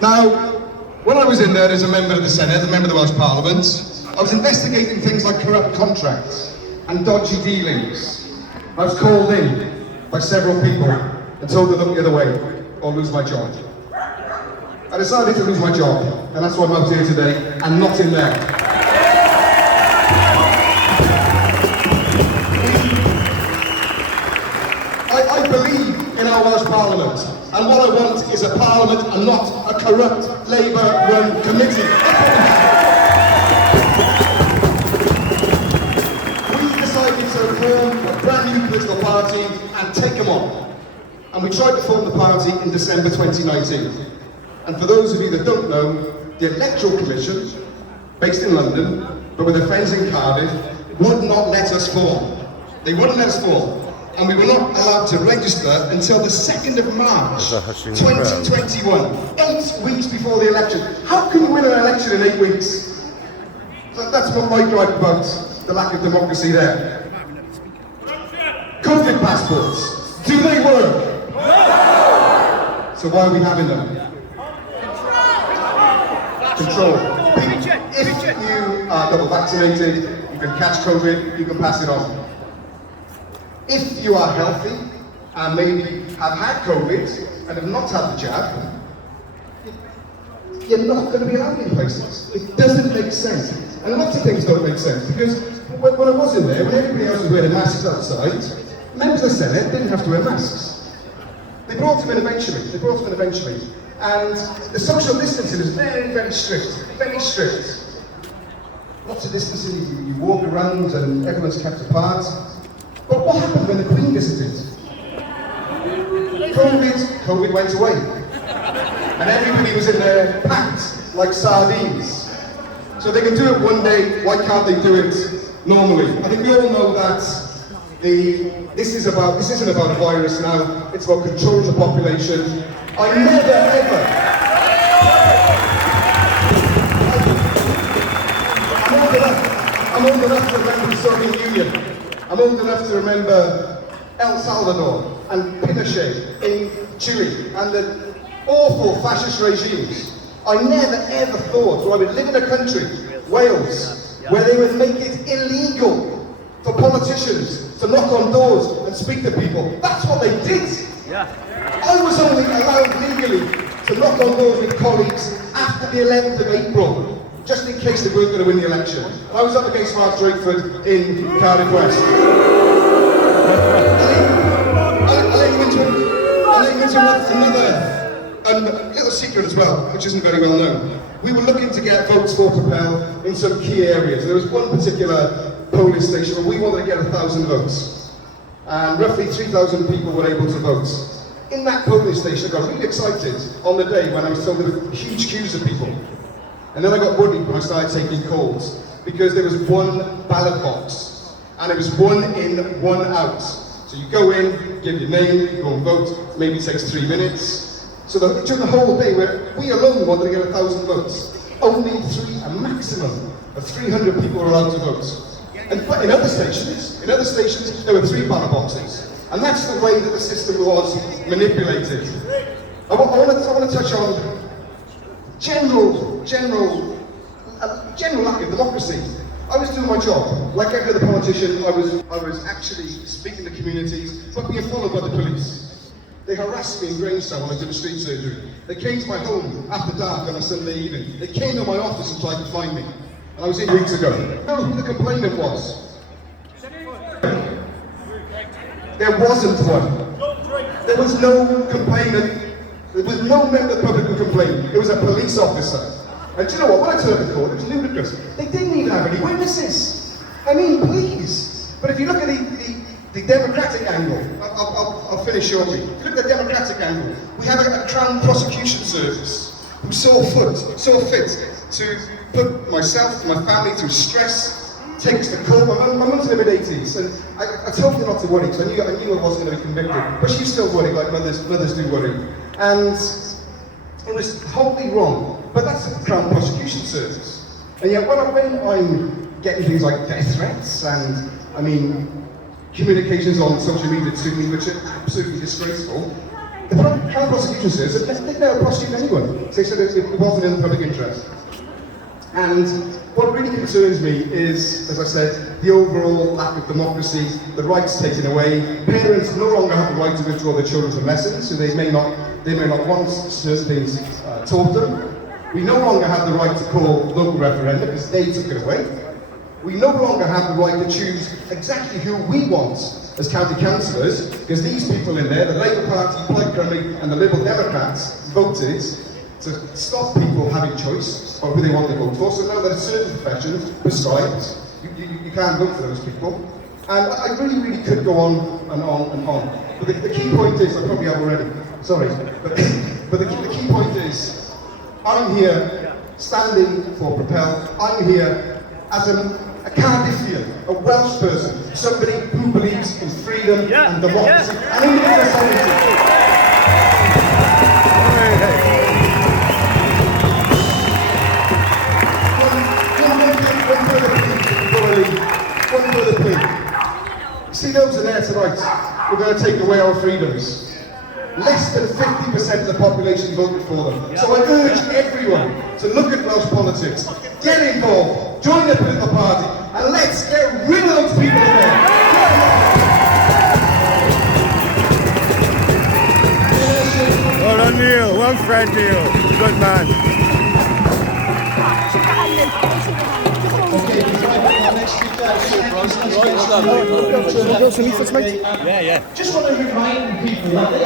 Now, when I was in there as a member of the Senate, a member of the Welsh Parliament, I was investigating things like corrupt contracts and dodgy dealings. I was called in by several people and told to look the other way or lose my job. I decided to lose my job, and that's why I'm out here today and not in there. I believe in our Welsh Parliament, and what I want is a Parliament and not a corrupt Labour-run committee. We decided to form a brand new political party and take them on. And we tried to form the party in December 2019. And for those of you that don't know, the Electoral Commission, based in London, but with their friends in Cardiff, would not let us form. They wouldn't let us form. And we were not allowed to register until the 2nd of March 2021, 8 weeks before the election. How can you win an election in 8 weeks? So that's what I gripe about, the lack of democracy there. COVID passports, do they work? No! So why are we having them? Control. If you are double vaccinated, you can catch COVID, you can pass it on. If you are healthy and maybe have had COVID and have not had the jab, you're not going to be allowed in places. It doesn't make sense. And lots of things don't make sense, because when I was in there, when everybody else was wearing masks outside, members of the Senate didn't have to wear masks. They brought them in eventually. And the social distancing is very, very strict, very strict. Lots of distancing, you walk around and everyone's kept apart. But what happened when the Queen visited? COVID went away. And everybody was in there packed like sardines. So they can do it one day, why can't they do it normally? I think we all know that this isn't about a virus now, it's about controlling the population. I never ever, I'm old enough to remember the Soviet Union. I'm old enough to remember El Salvador and Pinochet in Chile and the awful fascist regimes. I never ever thought I would live in a country, Wales, where they would make it illegal for politicians to knock on doors and speak to people. That's what they did. Yeah. I was only allowed legally to knock on doors with colleagues after the 11th of April. Just in case they weren't going to win the election. I was up against Mark Drakeford in Cardiff West. I'll let you into another little secret as well, which isn't very well known. We were looking to get votes for Propel in some key areas. There was one particular polling station where we wanted to get 1,000 votes. And roughly 3,000 people were able to vote. In that polling station, I got really excited on the day when I was told there were huge queues of people. And then I got worried when I started taking calls, because there was one ballot box, and it was one in, one out. So you go in, give your name, you go and vote, maybe it takes 3 minutes. So during the whole day, we alone wanted to get 1,000 votes. Only a maximum of 300 people were allowed to vote. And in other stations, there were 3 ballot boxes. And that's the way that the system was manipulated. I want to touch on general lack of democracy. I was doing my job. Like every other politician, I was actually speaking to communities, but being followed by the police. They harassed me in Grangetown when I did street surgery. They came to my home after dark on a Sunday evening. They came to my office and tried to find me. And I was in weeks ago. You know who the complainant was? There wasn't one. There was no complainant. There was no member of the public who complained. It was a police officer. And do you know what? When I turned the court, it was ludicrous. They didn't even have any witnesses. I mean, please. But if you look at the democratic angle, I'll finish shortly. If you look at the democratic angle, we have a Crown Prosecution Service who saw fit to put myself and my family through stress, take us to court. My mum's in her mid-80s, and I told her not to worry, because I knew I wasn't going to be convicted. But she's still worried, like mothers do worry. And it was totally wrong. But that's the Crown Prosecution Service. And yet when I'm getting things like death threats and, communications on social media to me, which are absolutely disgraceful, The Crown prosecution says that they'd never prosecute anyone. They said it wasn't in the public interest. And what really concerns me is, as I said, the overall lack of democracy, the rights taken away. Parents no longer have the right to withdraw their children from lessons, so they may not want certain things taught them. We no longer have the right to call local referenda because they took it away. We no longer have the right to choose exactly who we want as county councillors, because these people in there, the Labour Party, Plaid Cymru and the Liberal Democrats, voted to stop people having choice about who they want to vote for. So now there are certain professions prescribed. You can't vote for those people. And I really could go on and on and on. But the key point is, I probably have already, sorry, but the key point is, I'm here standing for Propel. I'm here as a Cardiffian, a Welsh person, somebody who believes in freedom and democracy and individual One further plea. See those are there tonight. We're going to take away our freedoms. Less than 50% of the population voted for them. So I urge everyone to look at Welsh politics, get involved, join the political party, and let's get rid of those people in there. Well done, Neil. Well friend, Neil. Good man. Just want to remind people that